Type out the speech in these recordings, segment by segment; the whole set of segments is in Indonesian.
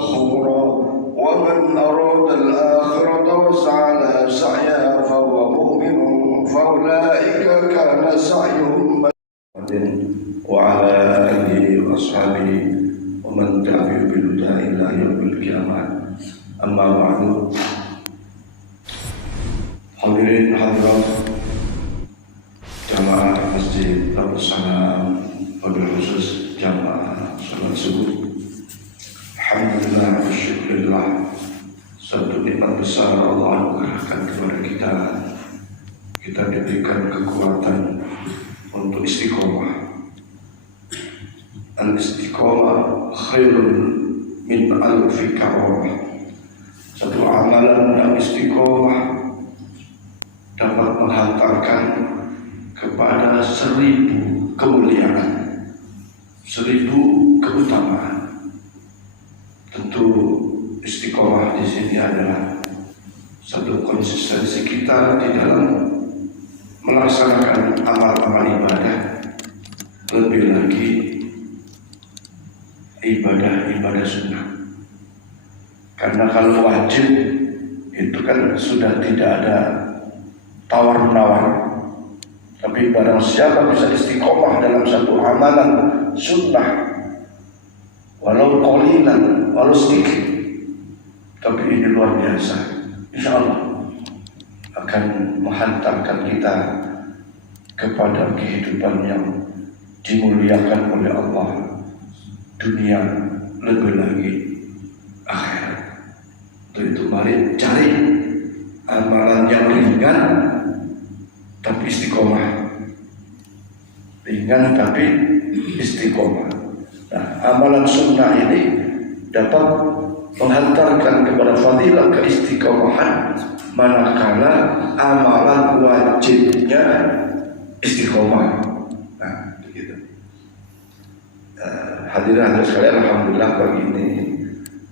مسرورا ومن أراد الآخرة وسعى لها سعيها فهو مؤمن فأولئك كان سعيهم وعلى آله وأصحابه ومن تبعهم بهداه إلى يوم القيامة. أما بعد. Hadirin hadirat jamaah Masjid Darussalam, wabil khusus jamaah salat subuh. Alhamdulillah wa syukurillah, satu nikmat besar Allah anugerahkan kepada kita. Kita diberikan kekuatan untuk istiqomah. Al-istiqomah khairun min alfi karamah. Satu amalan yang istiqomah dapat menghantarkan kepada 1000 kemuliaan, 1000 keutamaan. Tentu istiqomah di sini adalah satu konsistensi kita di dalam melaksanakan amal-amal ibadah, lebih lagi ibadah sunnah. Karena kalau wajib itu kan sudah tidak ada tawar-menawar. Tapi barang siapa bisa istiqomah dalam satu amalan sunnah, walau qalilan, walau sedikit, tapi ini luar biasa, insya Allah akan menghantarkan kita kepada kehidupan yang dimuliakan oleh Allah, dunia lebih lagi akhirat. Untuk itu mari cari amalan yang ringan tapi istiqomah, ringan tapi istiqomah. Nah, amalan sunnah ini dapat menghantarkan kepada fadilah keistiqomahan, manakala amalan wajibnya istiqomah. Nah, begitu. Hadirin sekalian, alhamdulillah pagi ini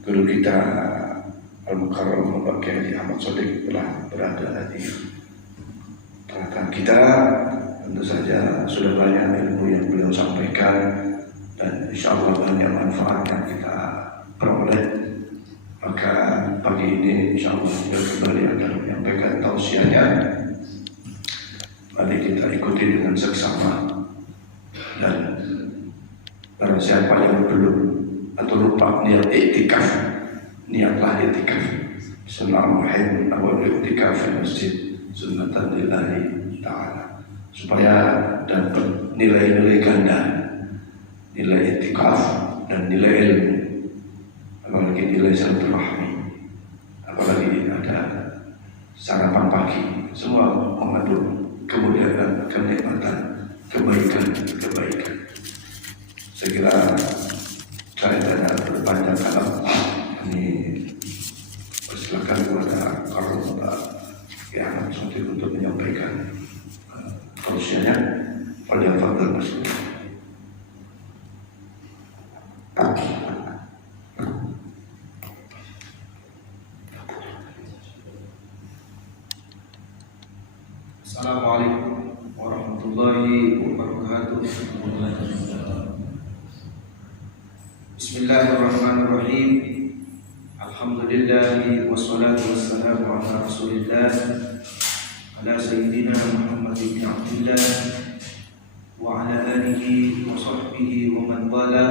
guru kita Al-Mukarram Bapak Kiai Ahmad Shadiq telah berada di tengah kita. Tentu saja sudah banyak ilmu yang beliau sampaikan dan insya Allah banyak manfaat yang kita peroleh. Maka pagi ini insya Allah beliau kembali akan menyampaikan tausiahnya. Mari kita ikuti dengan seksama, dan barang siapa yang belum atau lupa niat iktikaf, niatlah iktikaf. Bismillahirrahmanirrahim. Awal iktikaf di masjid sunnatan lillahi ta'ala, supaya dapat nilai-nilai ganda, nilai iktikaf dan nilai ilmu, apalagi nilai silaturahmi, apalagi ada sarapan pagi, semua mengandung kemuliaan, kenikmatan, kebaikan. Saya kira saya tidak berpanjang kata, ini persilakan kepada Bapak Kiai Ahmad Shadiq untuk menyampaikan tausiahnya. Fadhil Mas. Assalamualaikum warahmatullahi wabarakatuh. Bismillahirrahmanirrahim. Alhamdulillahi wassalatu wassalamu ala rasulillah ala sayyidina Muhammad ibn Abdillah wa ala alihi wa sahbihi wa man wala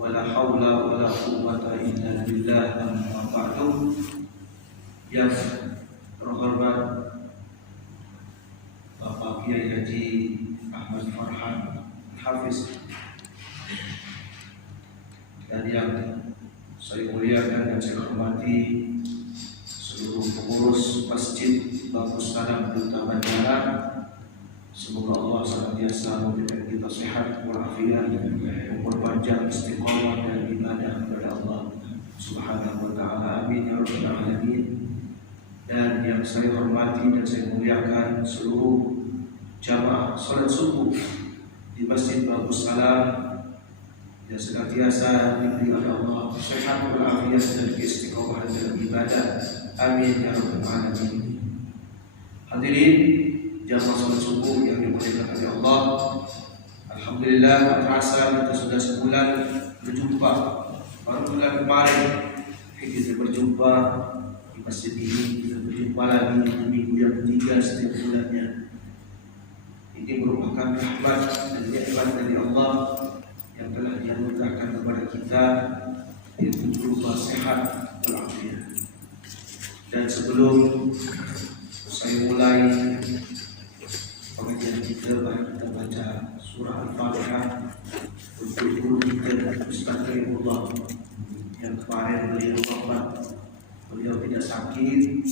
wa la hawla wa la quwwata illa billah. Amma ba'du. Yang terhormat Bapak Kiai Haji Ahmad Farhan Hafiz, dan yang saya muliakan dan saya hormati seluruh pengurus Masjid Darussalam Duta Bandara. Semoga Allah senantiasa memberikan kita sehat walafiat, memperpanjang istiqomah dan ibadah kepada Allah Subhanahu wa taala. Amin ya rabbal alamin. Dan yang saya hormati dan saya muliakan seluruh jamaah salat subuh di Masjid Darussalam, yang senantiasa diberi oleh Allah sehat walafiat dan istiqomah dalam ibadah. Amin ya rabbal alamin. Hadirin jamaah salat subuh yang dimuliakan oleh Allah, alhamdulillah tak terasa kita sudah sebulan berjumpa Baru bulan kemarin kita berjumpa di masjid ini, kita berjumpa lagi di minggu yang ketiga setiap bulannya. Ini merupakan rahmat dan nikmat dari Allah yang telah dianugerahkan kepada kita, yaitu berupa sehat walafiat. Dan sebelum saya mulai pengajian kita, mari kita baca surah Al-Fatihah untuk guru kita Ustaz Karimullah yang kemarin beliau wafat. Beliau tidak sakit,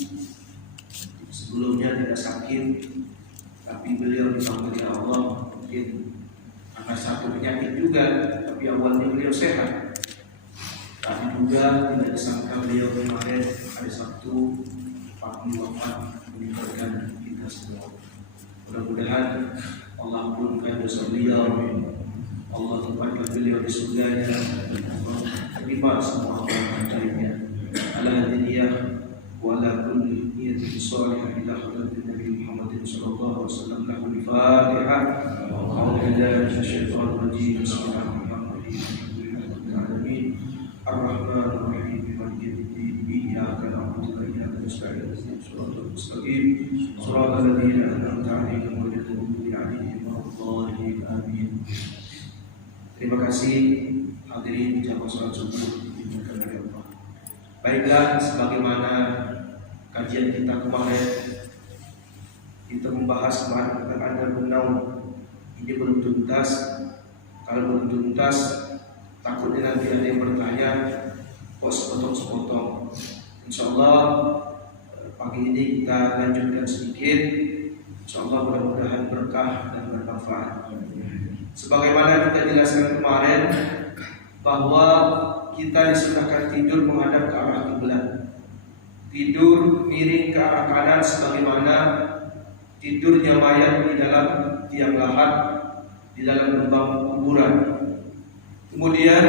sebelumnya tidak sakit, tapi beliau dipanggil Allah mungkin karena satu penyakit juga, tapi awalnya beliau sehat. Tapi juga tidak disangka beliau kemarin hari Sabtu pagi wafat, meninggalkan kita semua. Mudah-mudahan Allah ampunkan dosa beliau, Allah tempatkan beliau di surganya, Allah terima semua amalan baiknya. Ala hadiyah wa ala kulli niyatin salihah ila hadratin Nabi Muhammad sallallahu alaihi wasallam. Lahu al-Fatihah. A'udzu billahi minasyaitonir rajim. Bismillahirrahmanirrahim. Ar-Rahmanir Rahim. Maliki yaumiddin. Iyyaka na'budu wa iyyaka nasta'in. Ihdinas siratal mustaqim. Shiratal ladzina an'amta 'alaihim ghairil maghdubi 'alaihim waladdallin. Amin. Terima kasih hadirin jamaah salat subuh dimuliakan oleh Allah. Baiklah, sebagaimana kajian kita kemarin, kita membahas tentang Adabun Naum. Ini belum tuntas. Kalau belum tuntas, takutnya nanti ada yang bertanya, kok sepotong-sepotong. InsyaAllah pagi ini kita lanjutkan sedikit. InsyaAllah mudah-mudahan berkah dan bermanfaat. Sebagaimana kita jelaskan kemarin, bahwa kita disunahkan tidur menghadap ke arah kiblat. Tidur miring ke arah kanan sebagaimana tidurnya mayat di dalam tiang lahat, di dalam lubang kuburan. Kemudian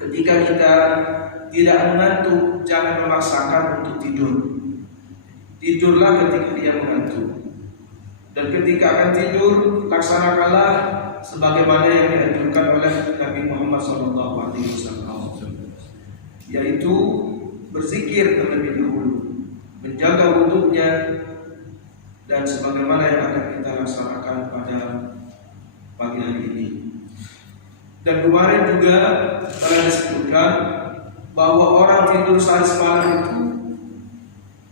ketika kita tidak mengantuk, jangan memaksakan untuk tidur. Tidurlah ketika dia mengantuk. Dan ketika akan tidur, laksanakanlah sebagaimana yang dianjurkan oleh Nabi Muhammad SAW, yaitu berzikir terlebih dahulu, menjaga wudhunya, dan sebagaimana yang akan kita laksanakan pada pagi hari ini. Dan kemarin juga telah disebutkan bahwa orang tidur sehari semalam itu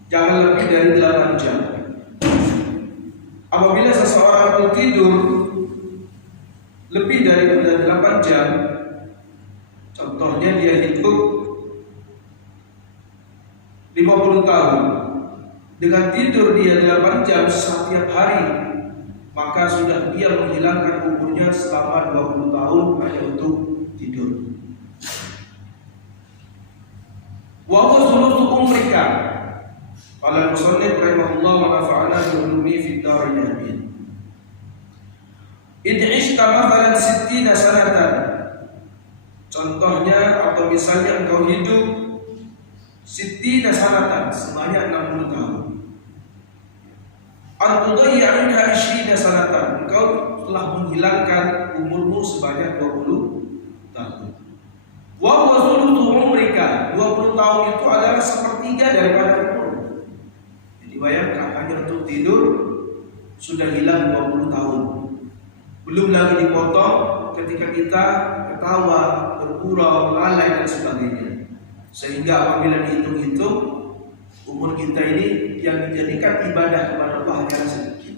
jangan lebih dari 8 jam. Apabila seseorang itu tidur lebih dari 8 jam, contohnya dia hidup 50 tahun, dengan tidur dia 8 jam setiap hari, maka sudah dia menghilangkan umurnya selama 20 tahun hanya untuk tidur. Wa huwa umrika. Qala al-musannif rahimahullah wa nafa'ana bi ulumi fid darin amin. Id'ishta mathalan 60 sanatan. Contohnya atau misalnya engkau hidup 60 sanatan, sebanyak 60 tahun. An-tudayya minha 20 sanatan, engkau telah menghilangkan umurmu sebanyak 20 tahun. Wa huwa thuluthu umrika, 20 tahun itu adalah sepertiga daripada umur. Jadi bayangkan, hanya untuk tidur sudah hilang 20 tahun. Belum lagi dipotong ketika kita ketawa, bergurau, lalai dan sebagainya. Sehingga apabila dihitung-hitung, umur kita ini yang dijadikan ibadah kepada Allah hanyalah sedikit.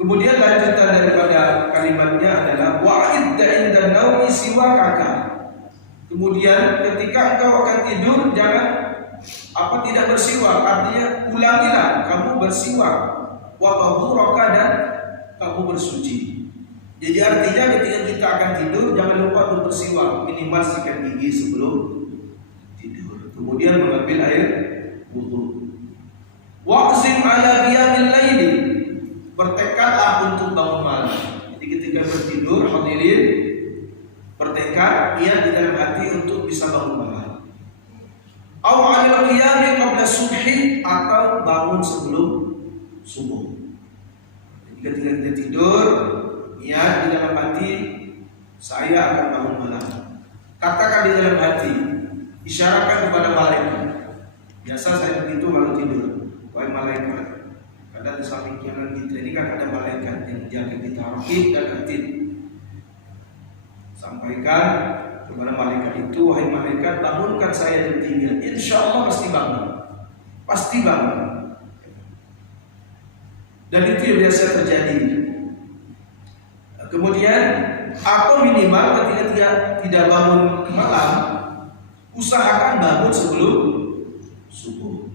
Kemudian lanjutan daripada kalimatnya adalah wa'idda inda naumi siwakaka. Kemudian ketika engkau akan tidur, jangan tidak bersiwak, artinya ulangilah kamu bersiwak, wa tahuraka, dan kamu bersuci. Jadi artinya ketika kita akan tidur, jangan lupa untuk bersiwak, minimal sikat gigi sebelum tidur. Kemudian mengambil air wudu. Waqsim ala qiyamil laili, bertekadlah untuk bangun malam. Jadi ketika bertidur, hadirin, bertekad ia di dalam hati untuk bisa bangun malam. Aw 'ala qiyami qabla subhi, atau bangun sebelum subuh. Jadi ketika kita tidur, niat di dalam hati, saya akan bangun malam. di dalam hati, isyaratkan kepada malaikat. Biasa saya begitu kalau tidur, wahai malaikat, kadang di samping kanan kita ini kan ada malaikat yang menjaga kita, raqib dan atid. Sampaikan kepada malaikat itu, wahai malaikat, bangunkan saya dari tidur. Insya Allah pasti bangun, pasti bangun. Dan itu yang biasa terjadi. Kemudian atau minimal ketika tidak bangun malam, usahakan bangun sebelum subuh.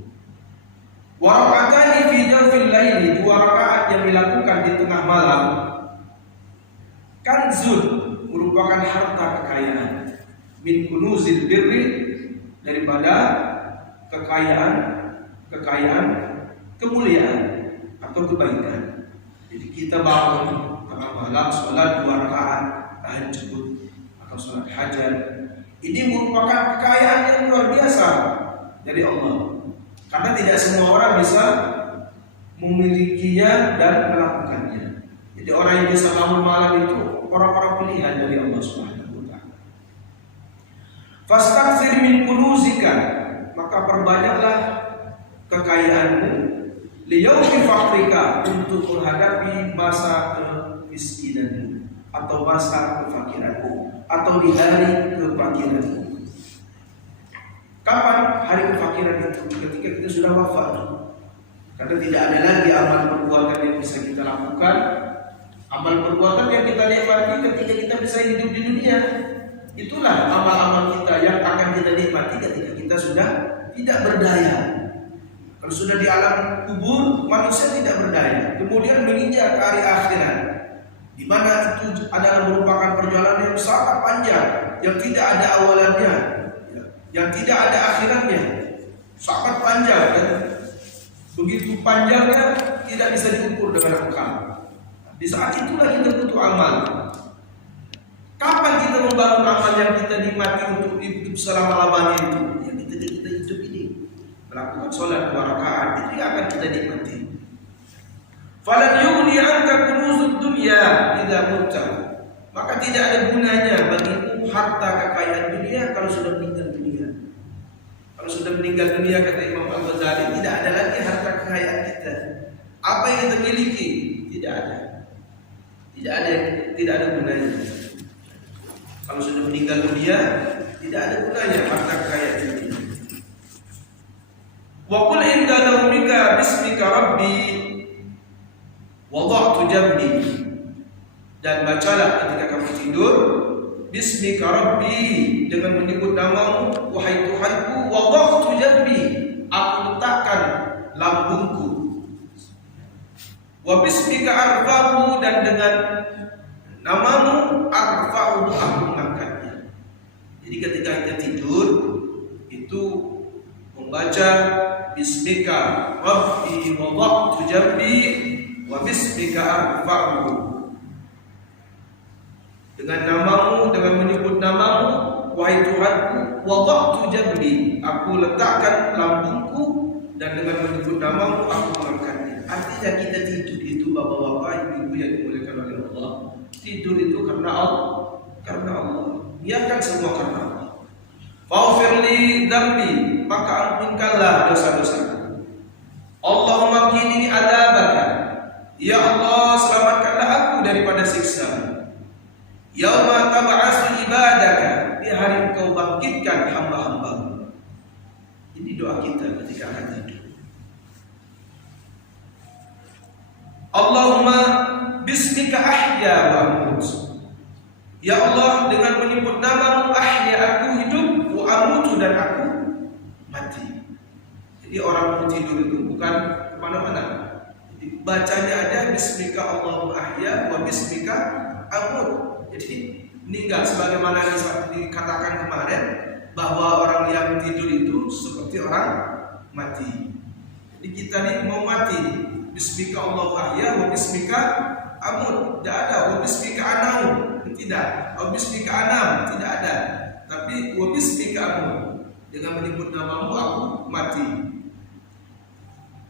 Wa raka'atani fi jawfil laili, 2 rakaat yang dilakukan di tengah malam, kanzun, merupakan harta kekayaan, min kunuzil birri, daripada kekayaan kemuliaan atau kebaikan. Jadi kita bangun tengah malam, sholat 2 rakaat tahajud atau sholat hajat, ini merupakan kekayaan yang luar biasa dari Allah. Karena tidak semua orang bisa memilikinya dan melakukannya. Jadi orang yang bisa bangun malam itu orang-orang pilihan dari Allah Subhanahu wa taala. Fastakthir min kunuzika, maka perbanyaklah kekayaanmu, liyawmi fakrika, untuk menghadapi masa kemiskinanmu atau masa kefakiranmu, atau di hari kefakiranmu. Kapan hari kefakiran itu? Ketika kita sudah wafat. Karena tidak ada lagi amal perbuatan yang bisa kita lakukan. Amal perbuatan yang kita nikmati ketika kita bisa hidup di dunia, itulah amal-amal kita yang akan kita nikmati ketika kita sudah tidak berdaya. Kalau sudah di alam kubur, manusia tidak berdaya. Kemudian menginjak ke hari akhirat, di mana itu adalah merupakan perjalanan yang sangat panjang, yang tidak ada awalannya, yang tidak ada akhiratnya, sangat panjang, dan begitu panjangnya tidak bisa diukur dengan akal. Di saat itulah kita butuh amal. Kapan kita membangun amal yang kita nikmati untuk hidup selama-lamanya itu? Yang kita hidup ini, melakukan sholat 2 rakaat, itu yang akan kita nikmati. Falan yughni anka kunuzud dunya idza mutta, maka tidak ada gunanya bagimu harta kekayaan dunia kalau sudah meninggal dunia. Kalau sudah meninggal dunia, kata Imam Al-Ghazali, tidak ada lagi harta kekayaan kita. Apa yang kita miliki tidak ada. Tidak ada gunanya. Kalau sudah meninggal dunia, tidak ada gunanya harta kekayaan dunia. Wa qul inda naumika bismika rabbi wada'tu jambi, dan bacalah ketika kamu tidur, bismika rabbi, dengan menyebut namamu, wahai Tuhanku, wada'tu jambi, aku letakkan lambungku, wa bismika arfa'u, dan dengan namamu arfa'u, aku mengangkatnya. Jadi ketika kita tidur itu membaca bismika rabbi wada'tu jambi wa bismika arfa'u, dengan namamu, dengan menyebut namamu, wahai Tuhanku, wada'tu jambi, aku letakkan lambungku, dan dengan menyebut namamu aku mengangkatnya. Artinya kita tidur itu, bapak-bapak, ibu-ibu yang dimuliakan oleh Allah, tidur itu karena Allah. Biarkan semua karena Allah. Faghfirli dzambi, maka ampunkanlah dosa-dosaku. Allahumma qini adzabaka, ya Allah, selamatkanlah aku daripada siksa. Yauma tab'atsu ibadaka, di hari engkau bangkitkan hamba-hambamu. Ini doa kita ketika akan tidur. Allahumma bismika ahya wa amut, ya Allah, dengan menyebut namamu ahya, aku hidup, wa amutu, dan aku mati. Jadi orang mau tidur itu bukan kemana-mana. Jadi bacanya ada bismika Allahumma ahya wa bismika amut. Jadi meninggal, sebagaimana dikatakan kemarin bahwa orang yang tidur itu seperti orang mati. Jadi kita ini mau mati. Bismika Allahu ahya wa bismika amut, tidak ada. Wa bismika anam, tidak. Wa bismika anam, tidak ada. Tapi wa bismika amut, dengan menyebut namamu aku mati.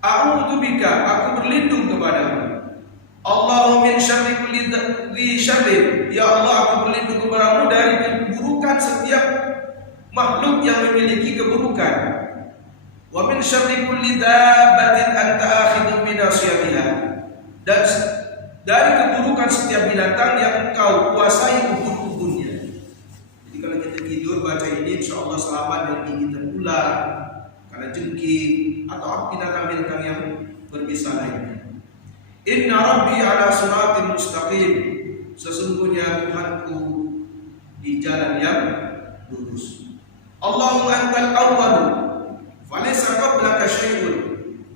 A'udzu bika, aku berlindung kepadamu. Allahumma min syarri kulli syarri, ya Allah, aku berlindung kepadamu dari keburukan setiap makhluk yang memiliki keburukan. Wa min syarri kulli dabbatin anta akhidun bi nasiyatiha. Dan dari keburukan setiap binatang yang engkau kuasai ubun-ubunnya. Jadi kalau kita tidur baca ini, insyaallah selamat dari gigitan ular, kalajengking atau binatang-binatang yang berbisa lainnya. Inna rabbi ala siratin mustaqim. Sesungguhnya Tuhanku di jalan yang lurus. Allahumma antal awwalu falaysa qablaka syai'un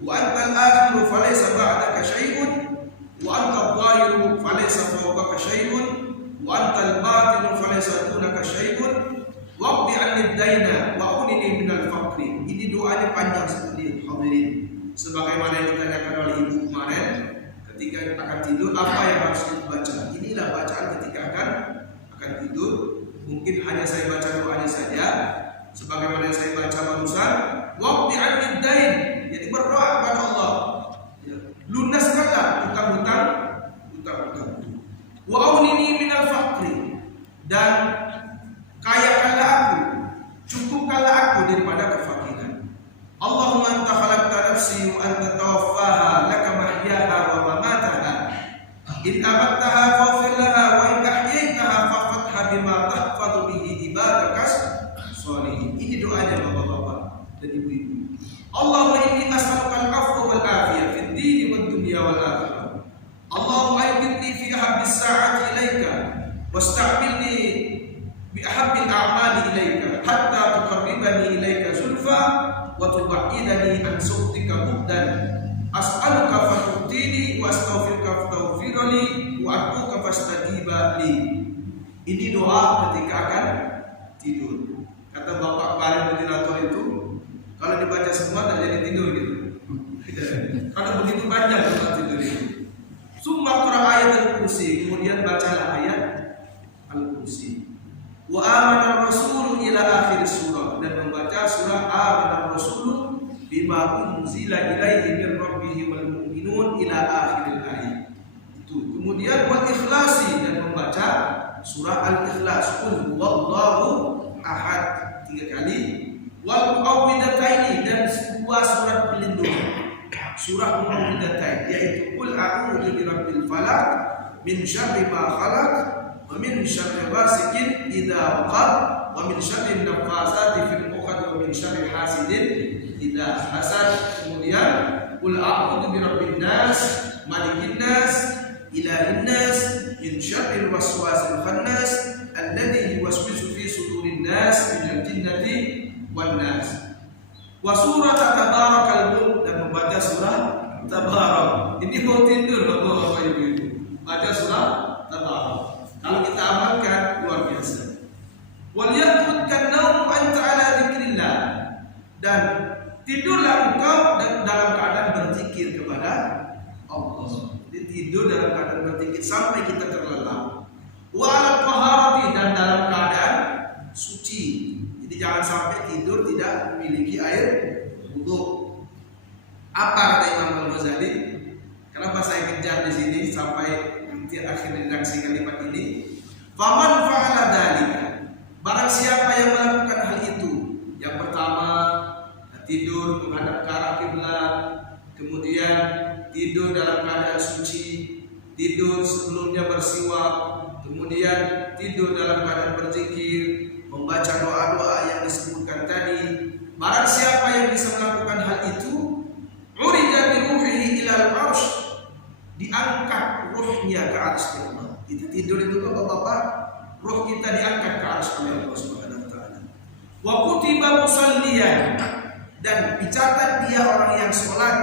wa antal akhiru falaysa ba'daka syai'un wa antal dhahiru falaysa fawqaka syai'un wa antal batinu falaysa dunaka syai'un waqdi 'anni ad-daina wa unini minal faqri. Ini doanya panjang sekali hadirin. Sebagaimana yang ditanyakan oleh ibu kemarin, ketika akan tidur apa yang harus dibaca? Inilah bacaan ketika akan tidur. Mungkin hanya saya baca doanya saja, sebagaimana yang saya baca barusan. Waqdi 'anni ad-dain, jadi berdoa kepada Allah. Lunaskanlah hutang-hutang. Wa aunini minal faqri, dan kayakanlah aku, cukupkanlah aku daripada kefakiran. Allahumma anta khalaqta nafsi wa anta tawaffaha laka mahyaha wa mamataha. In amattaha faghfir laha wa in ahyaitaha faghfirha bima tahfadhu bihi ibadakas sholihin. Ini doanya bapak-bapak dan ibu-ibu. Allahumma inni as'aluka al-'afwa wal 'afiyah fid din wad dunya wal akhirah. Allahumma ayyidni fi ahabbis sa'ati ilaika wasta'milni bi ahabbil a'mali ilaika hatta tuqarribani ilaika zulfa wa tubaidani an su'tika muddan. As'aluka fatu'tini wa astaghfiruka faghfirli wa atuka fastajiba li. Ini doa ketika akan tidur. Kata Bapak kemarin moderator itu, kalau dibaca semua tak jadi tidur gitu. Karena begitu panjang doa tidur itu. Summa qra ayat al-kursi, kemudian bacalah ayat al-kursi. Wa amana rasulu ila akhir surah, dan membaca surah amana rasulu bima unzila ilaihi min rabbih wal mu'minun ila akhir ayat. Itu. Kemudian wal ikhlasi, dan membaca surah al-ikhlas, qul huwallahu ahad 3 kali. Wal muawwidataini, dan sebuah surat pelindung, surah muawwidatain, yaitu qul a'udzu birabbil falaq min syarri ma khalaq wa min syarri ghasiqin idza waqab wa min syarri naffasati fil 'uqad wa min syarri hasidin idza hasad. Kemudian qul a'udzu birabbin nas malikin nas ilahin nas min syarril waswasil khannas alladzi yuwaswisu fi sudurin nas minal jinnati wan nas. Wa surat tabarakal mulk, dan membaca surah tabarak. Ini mau tidur Bapak-bapak Ibu-ibu, baca surah tabarak. Kalau kita amalkan luar biasa. Wal yaqutkan naum anta ala dzikrillah, dan tidurlah engkau dalam keadaan berzikir kepada Allah. Jadi tidur dalam keadaan berzikir sampai kita terlelap. Wa ala taharati, dan dalam keadaan suci. Jadi jangan sampai tidur tidak memiliki air wudu. Apa kata Imam Al-Ghazali? Kenapa saya kejar di sini sampai nanti akhir redaksi kalimat ini? Faman fa'ala dzalika, barang siapa yang melakukan hal itu, yang pertama tidur menghadap ke arah kiblat, kemudian tidur dalam keadaan suci, tidur sebelumnya bersiwak, kemudian tidur dalam keadaan berzikir, membaca doa-doa yang disebutkan tadi. Barang siapa yang bisa melakukan hal itu, urija bi ruhihi ilal arsy, diangkat ruhnya ke arsy Allah. Kita tidur itu Bapak-bapak, ruh kita diangkat ke arsy Allah Subhanahu wa taala. Wa kutiba musalliyan, dan dicatat dia orang yang sholat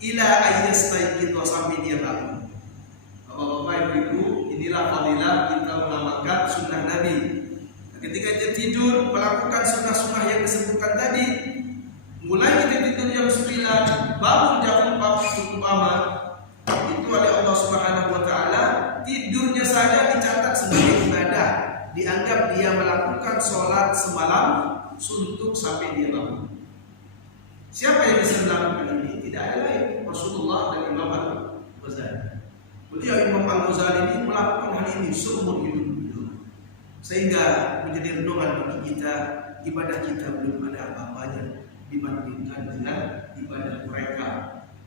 ila ayyastaiqidha, sampai dia bangun. Bapak-bapak Ibu, inilah fadilah kita mengamalkan sunnah Nabi. Ketika dia tidur melakukan sunnah-sunnah yang disebutkan tadi, mulai kita tidur jam 9, bangun jam 4 umpama, itu oleh Allah Subhanahu wa taala, tidurnya saja dicatat sebagai ibadah, dianggap dia melakukan sholat semalam suntuk sampai dia bangun. Siapa yang bisa melakukan ini? Tidak ada lain, Rasulullah dan Imam Al-Ghazali. Beliau Imam Al-Ghazali ini melakukan hal ini seumur hidup. sehingga menjadi renungan bagi kita, ibadah kita belum ada apa-apanya dibandingkan dengan ibadah mereka.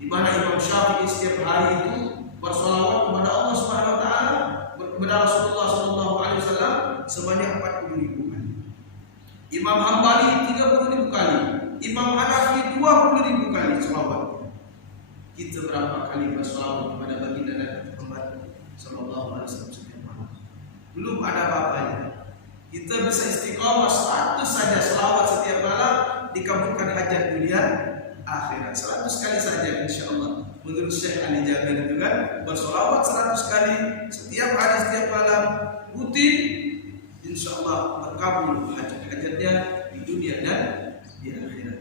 Di mana Imam Syafi'i setiap hari itu bersolawat kepada Allah Subhanahu wa taala, kepada Rasulullah sallallahu alaihi wasallam sebanyak 40.000 kali. Imam Hambali 30.000 kali, Imam Hanafi 20.000 kali selawat. Kita berapa kali bersolawat kepada baginda Nabi Muhammad sallallahu alaihi wasallam setiap malam? Belum ada apa-apanya. Kita bisa istiqomah 100 saja selawat setiap malam, dikabulkan hajat dunia akhirat. 100 kali saja insyaallah. Menurut Syekh Ali Jabir itu kan bersolawat 100 kali setiap hari setiap malam rutin, insyaallah terkabul hajat-hajatnya di dunia dan di akhirat.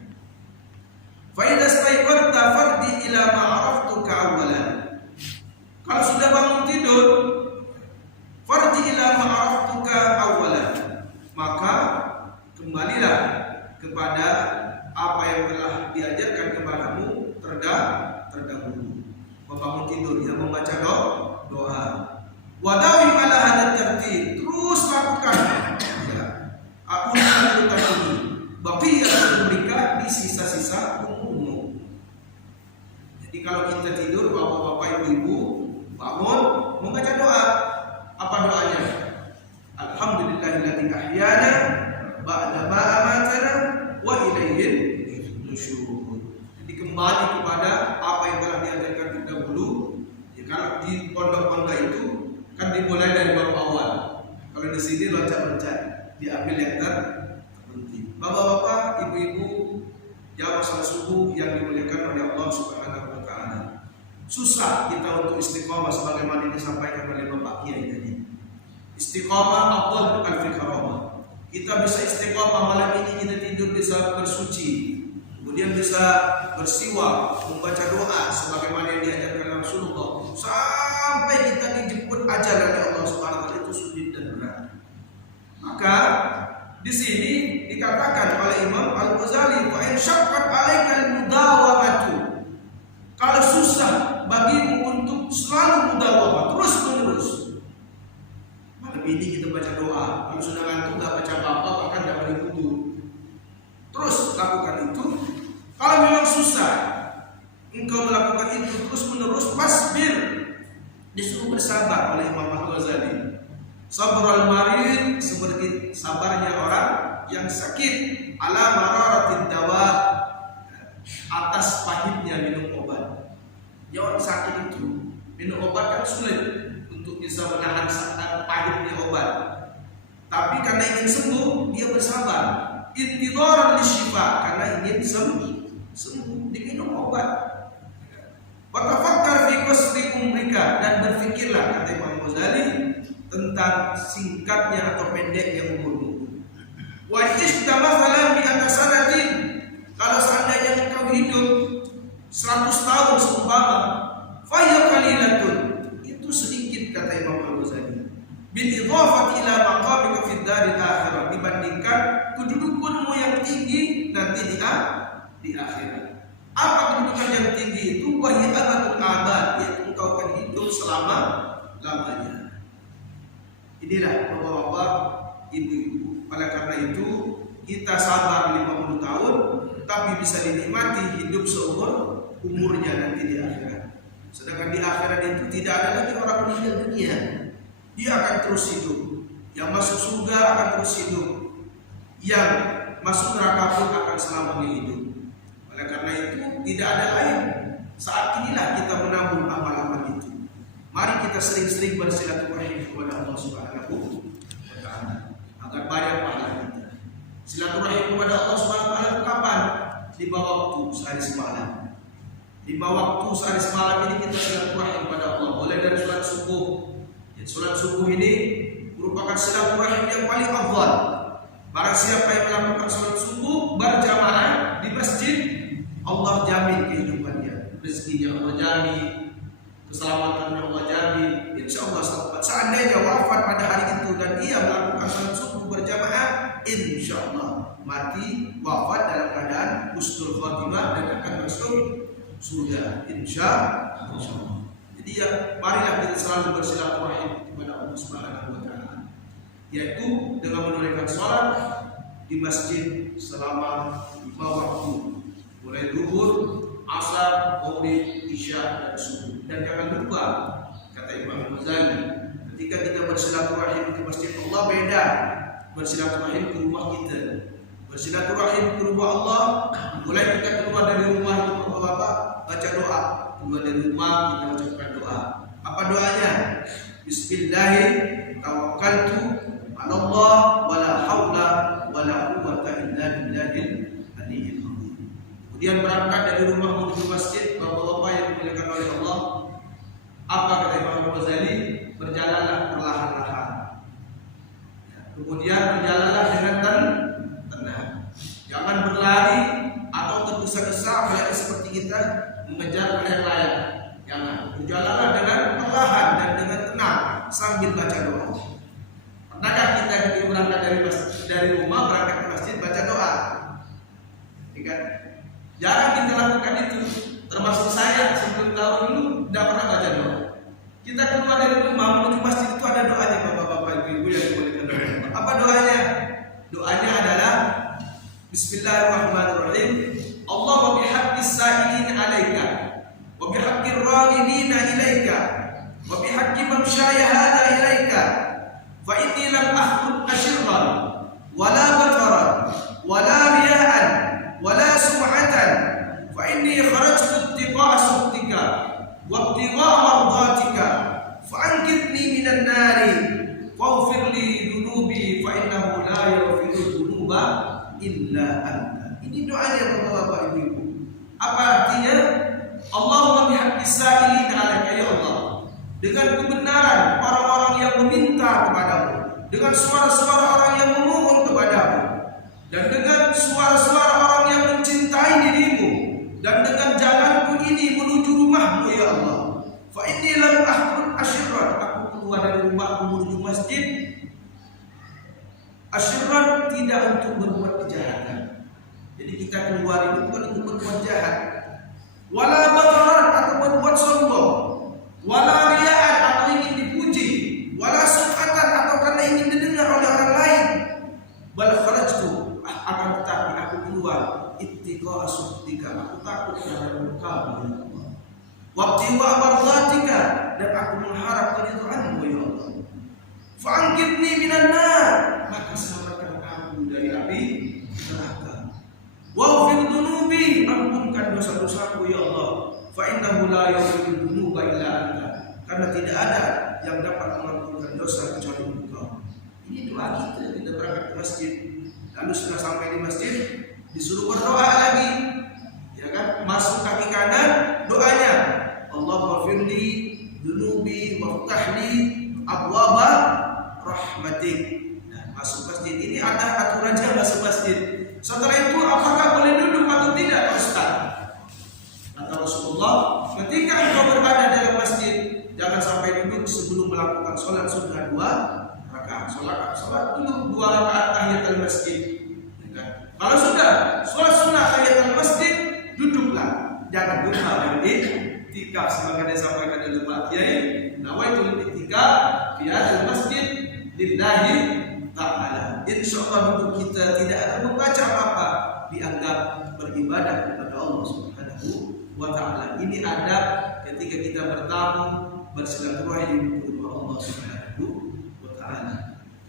Fa idza staiqadta fardi ila ma araftuka awwalan. Kalau sudah bangun tidur, fardi ila ma araftuka awwalan, maka kembalilah kepada apa yang telah diajarkan kepadamu terdahulu. Membangun tidur ya, membaca doa. Wadawi ala hadat tertib, terus lakukan ya. Urutan ini baqiyat mereka di sisa-sisa umurmu. Jadi kalau kita tidur, bapak-bapak, ibu-ibu bangun membaca doa. Apa doanya? Alhamdulillahilladzi ahyana ba'da ma amatana wa ilaihin nusyur. Jadi kembali kepada apa yang telah diajarkan terdahulu. Ya, kalau di pondok-pondok itu kan dimulai dari bab awal. Kalau di sini loncat-loncat, diambil yang terpenting. Bapak-bapak, ibu-ibu, jamaah salat subuh yang dimuliakan oleh Allah Subhanahu wa taala. Susah kita untuk istiqomah sebagaimana disampaikan oleh Bapak Kiai tadi. Istiqomah afdal alfi karamah. Kita bisa istiqomah malam ini, kita tidur bisa bersuci, kemudian bisa bersiwak, membaca doa sebagaimana yang diajarkan Rasulullah, sampai kita dijemput ajal oleh Allah Subhanahu wa taala. Itu sulit dan berat. Maka di sini dikatakan oleh Imam Al-Ghazali, wa in syaqqat 'alaikal mudawamatu. Kalau susah bagimu untuk selalu mudawamah, terus menerus. Malam ini kita baca doa. Kalau sudah ngantuk nggak baca apa-apa, bahkan nggak boleh wudu. Terus lakukan itu. Kalau memang susah engkau melakukan itu terus menerus, fasbir, disuruh bersabar oleh Imam Al-Ghazali. Sabrul marid, seperti sabarnya orang yang sakit, ala mararatid dawa, atas pahitnya minum obat. Ya, orang sakit itu minum obat kan sulit untuk bisa menahan pahitnya obat. Tapi karena ingin sembuh, dia bersabar. Intidharan lisyifa, karena ingin sembuh, diminum obat. Wa tafakkar fi qasri umrika, dan berfikirlah, kata Imam Ghazali, tentang singkatnya atau pendeknya umurmu. Wa istamafala bi atasanatin, kalau seandainya engkau hidup 100 tahun seumpama, fa ya qalilatun, itu sedikit, kata Imam Al-Ghazali. Bil idhafati ila maqamika fid daril akhirah, dibandingkan kedudukanmu yang tinggi nanti di akhirat. Apa kedudukan yang tinggi itu? Wa hiya abadul abad, yaitu engkau akan hidup selama-lamanya. Inilah bapak-bapak, ibu-ibu. Oleh karena itu kita sabar 50 tahun, tapi bisa dinikmati hidup seumur umurnya nanti di akhirat. Sedangkan di akhirat itu tidak ada lagi orang meninggal dunia. Dia akan terus hidup. Yang masuk surga akan terus hidup. Yang masuk neraka pun akan selamanya hidup. Oleh karena itu tidak ada lain. Saat inilah kita menabung amal-amal itu. Mari kita sering-sering bersilaturahim kepada Allah Subhanahu wa taala agar banyak pahala kita. Silaturahim kepada Allah Subhanahu wa taala kapan? 5 waktu sehari semalam. 5 waktu sehari semalam ini kita silaturahim kepada Allah. Mulai dari salat subuh. Salat subuh ini merupakan silaturahim yang paling afdal. Barang siapa yang melakukan salat subuh berjamaah di masjid, Allah jamin kehidupannya, rezekinya Allah jamin, keselamatannya Allah jamin, insyaallah selamat. Seandainya wafat pada hari itu dan dia melakukan salat subuh berjamaah, insyaallah mati wafat dalam keadaan husnul khatimah dan akan masuk surga, insyaallah. Jadi ya, marilah kita selalu bersilaturahim kepada Allah Subhanahu wa taala. yaitu dengan menunaikan sholat di masjid selama 5 waktu, mulai zuhur, asar, maghrib, isya, dan subuh. Dan jangan lupa, kata Imam Ghazali, ketika kita bersilaturahim ke masjid Allah beda bersilaturahim ke rumah kita. Bersilaturahim ke rumah Allah, mulai kita keluar dari rumah itu Bapak baca doa. Keluar dari rumah kita ucapkan doa. Apa doanya? Bismillahirrahmanirrahim. Tawakkaltu 'ala Allah wala haula wala quwwata illa billahil aliyyil azim. Kemudian berangkat dari rumah menuju masjid, Bapak-bapak yang dimuliakan oleh Allah. Apa kata Imam Ghazali? Berjalanlah perlahan-lahan. Kemudian berjalanlah dengan tenang. Jangan berlari atau tergesa-gesa apalagi seperti kita mengejar layang-layang. Jangan. Berjalanlah dengan perlahan dan dengan tenang sambil baca doa. Pernahkah kita ketika berangkat dari rumah berangkat ke masjid baca doa? Kan? Jarang kita lakukan itu. Termasuk saya sebelum tahun dulu tidak pernah baca doa. Kita keluar dari rumah menuju masjid itu ada doanya bapak-bapak ibu-ibu yang dimuliakan oleh Allah. Apa doanya? Doanya adalah Bismillahirrahmanirrahim. Allah wa bihaqqis sa'ilin 'alaika wa bihaqqir raghibina ilaika wa bihaqqi mamsyaya hadha ilaika fa inni lam akhud ashirran wala bataran wala riya'an wala sum'atan fa inni kharajtu ittiqa'a suhtika wa ibtigha'a mardatika fa ankitni minan nari waghfir li dhunubi fa innahu la yaghfiru dhunuba illa anta. Ini doanya bapak-bapak ibu-ibu. Apa artinya? Allahumma bihaqqis sa'ilin 'alaika, ya Allah, dengan kebenaran orang-orang yang meminta kepadamu, dengan suara-suara orang yang memohon kepadamu, dan dengan suara-suara orang yang mencintai dirimu, dan dengan jalanku ini menuju rumahmu, ya Allah. Fa inni lam akhud ashirran, aku keluar dari rumahku menuju masjid. Ashirran tidak untuk berbuat kejahatan. Jadi kita keluar itu bukan untuk berbuat jahat. Wala bataran atau berbuat sombong. Wala riya'an atau ingin dipuji. Wala sum'atan atau karena ingin didengar oleh orang lain. Bal kharajtu, akan tetapi aku keluar ittiqa'a suhtika, aku takut terhadap murkamu, ya Allah. Wabtiwa mardatika, dan aku mengharap keridhaanmu, ya Allah. Fa'angkitni minan nar, maka selamatkan aku dari api neraka. Waghfir dhunubi, ampunkan dosa-dosaku, ya Allah. Fa innahu la yaghfiru dhunuba illa anta, karena tidak ada yang dapat mengampunkan dosa kecuali Engkau. Ini doa kita berangkat ke masjid. Lalu sudah sampai di masjid, disuruh berdoa lagi, ya kan? Masuk kaki kanan, doanya Allahumma firli dhunubi waftahli abwaba rahmatik. Nah, masuk masjid ini ada aturannya masuk masjid. Setelah itu apakah boleh duduk atau tidak, Pak Ustaz? Kata Rasulullah, ketika engkau berada dalam masjid, jangan sampai duduk sebelum melakukan sholat sunnah 2 rakaat. Sholat dulu 2 rakaat tahiyatul masjid. Kalau sudah sholat sunnah tahiyatul masjid, duduklah. Jangan lupa dari i'tikaf, sebagaimana disampaikan oleh Pak Kiai, nawaitul i'tikaf fi hadzal masjid lillahi ta'ala. Insyaallah untuk kita tidak ada membaca apa-apa, dianggap beribadah kepada Allah Subhanahu wa taala. Ini adab ketika kita bertamu bersilaturahim ke rumah Allah Subhanahu wa taala.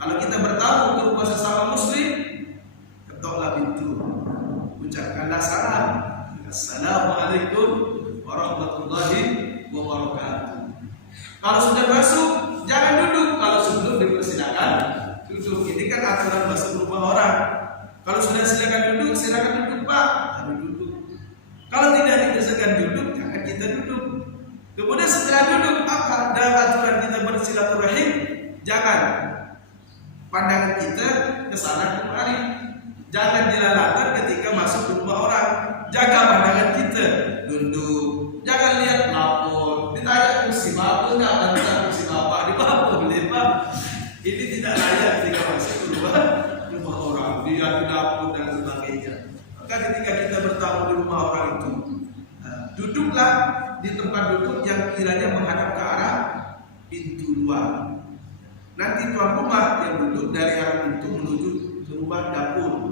Kalau kita bertamu ke rumah sesama muslim, ketoklah pintu, ucapkanlah salam. Assalamualaikum warahmatullahi wabarakatuh. Kalau sudah masuk, jangan duduk. Kalau sebelum dipersilakan duduk. Ini kan aturan masuk rumah orang. Kalau sudah silakan duduk Pak, harus duduk. Kalau tidak dipersilakan duduk, jangan kita duduk. Kemudian setelah duduk, apa dalam aturan kita bersilaturahim? Jangan pandangan kita ke sana kemari. Jangan dilalatan ketika masuk ke rumah orang. Jaga pandangan kita, duduk. Jangan lihat pelapor. Ditanya kursi bapak enggak, dan kursi bapak di bapak boleh Pak. Ini tidak layak ketika masuk ke rumah orang. Dia di dapur dan sebagainya. Maka ketika kita bertamu di rumah orang itu, duduklah di tempat duduk yang kiranya menghadap ke arah pintu luar. Nanti tuan rumah yang duduk dari arah pintu menuju ke rumah dapur.